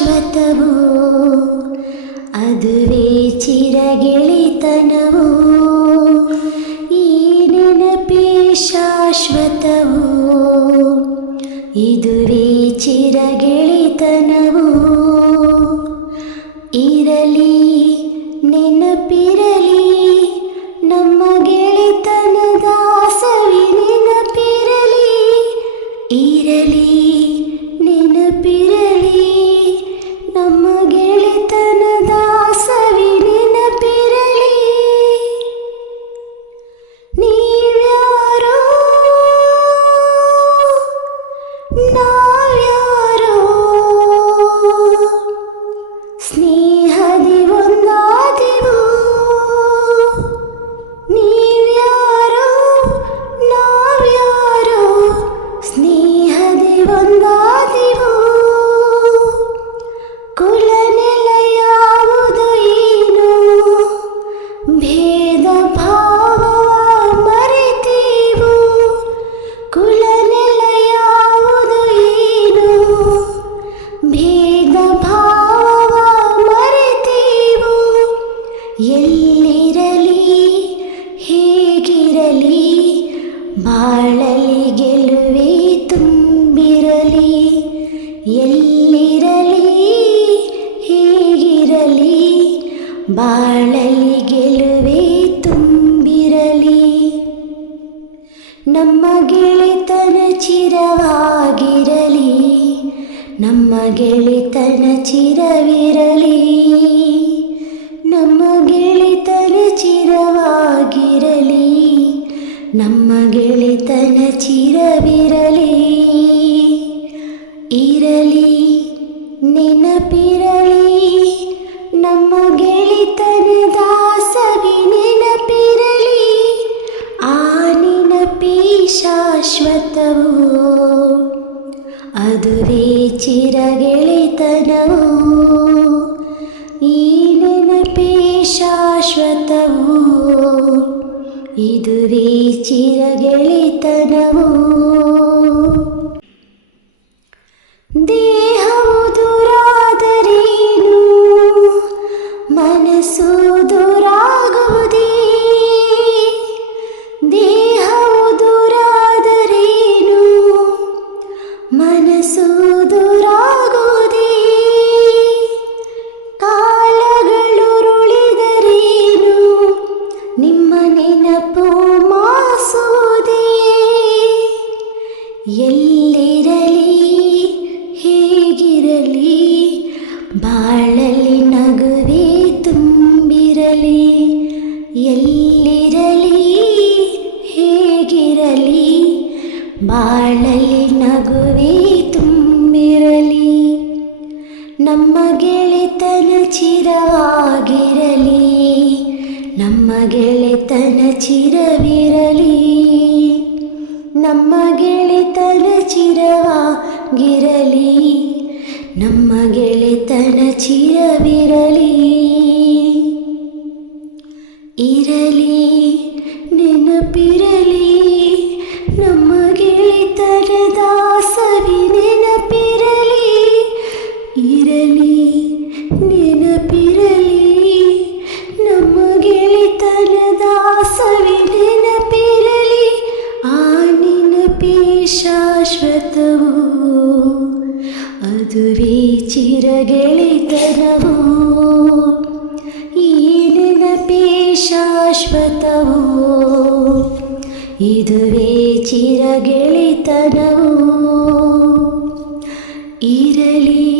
ಶಾಶ್ವತವೋ? ಅದುವೇ ಚಿರಗೆಳಿತನವೋ? ಈ ನೆನಪೇ ಶಾಶ್ವತವೋ? ಇದುವೇ ಚಿರಗೆಳಿತನವೋ? ಇರಲಿ, ನೆನಪಿರಲಿ, ನಮ್ಮ ಗೆಳೆತನದ ಸವಿ ನೆನಪಿರಲಿ. ಇರಲಿ ಬಾಳಲಿ ಗೆಲುವೆ ತುಂಬಿರಲಿ ಎಲ್ಲಿರಲಿ ಹೇಗಿರಲಿ. ಬಾಳಲಿ ಗೆಲುವೆ ಗೆಳೆತನ ಚಿರವಿರಲಿ, ಇರಲಿ, ನೆನಪಿರಲಿ. ನಮ್ಮ ಗೆಳಿತನ ದಾಸವಿ, ನೆನಪಿರಲಿ. ಆ ನೆನಪಿ ಶಾಶ್ವತವು? ಅದುವೇ ಚಿರಗೆಳೆತನವು ಈ ನೆನಪಿ ಶಾಶ್ವತವು? ಇದುವೇ ಚಿರಗೆಳೆತನವು ಎಲ್ಲಿರಲಿ? ಹೇಗಿರಲಿ? ಬಾಳಲಿ ನಗುವಿ ತುಂಬಿರಲಿ. ನಮ್ಮ ಗೆಳೆತನ ಚಿರವಾಗಿರಲಿ. ನಮ್ಮ ಗೆಳೆತನ ಚಿರವಿರಲಿ. ನಮ್ಮ ಗೆಳೆತನ ಚಿರವಾಗಿರಲಿ. ನಮ್ಮ ಗೆಳೆತನ ಚಿರವಿರಲಿ. ನೆನಪಿರಲಿ, ನಮ್ಮ ಗೆಳೆತನದ ಸವಿ ನೆನಪಿರಲಿ. ಇರಲಿ, ನೆನಪಿರಲಿ, ನಮ್ಮ ಗೆಳೆತನದ ಸವಿ ನೆನಪಿರಲಿ. ಆ ನೆನಪಿ ಶಾಶ್ವತವು? ಅದುವೇ ನೆನಪಿ ಶಾಶ್ವತವು? ಇದುವೇ ಚಿರಗೆಳಿತನವು. ಇರಲಿ